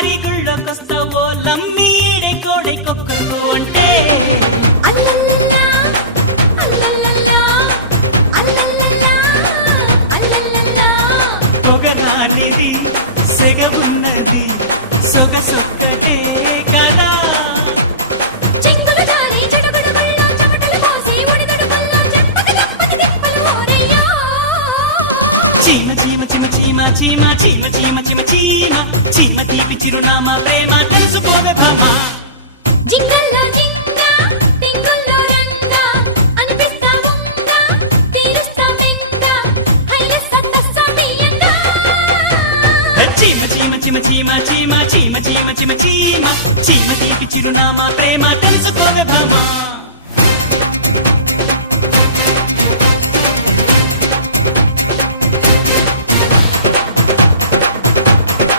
శ్రీవారి గుళ్ళోకొస్తావో లమ్మి ఈడే కోడై కొక్కో అంటే అల్లల్లల్లా, అల్లల్లల్లా, అల్లల్లల్లా, అల్లల్లల్లా. పొగనానిది సెగ ఉన్నది సొగసొక్కటే కదా చెంగులు జారి చెడుగుడు గుళ్ళో చెమటలు పోసి ఒడిదుడు గుళ్ళో చెంపక చెంపకి తిప్పలు ఓరయ్యో. చీమ చీమ చీమ చీమ చీమ చీమ చీమ చీమ చీమ చీమ తీపి చిరునామా ప్రేమ తెలుసుకోవే భామా జింగల్లో జింగ టింగుల్లో రంగ అనిపిస్తా ఉంగ తీరుస్తా మెంగ హైలెస్స తస్సమియంగా. చీమ చీమ చీమ చీమ చీమ చీమ చీమ చీమ చీమ చీమ తీపి చిరునామా ప్రేమ తెలుసుకోవే భామా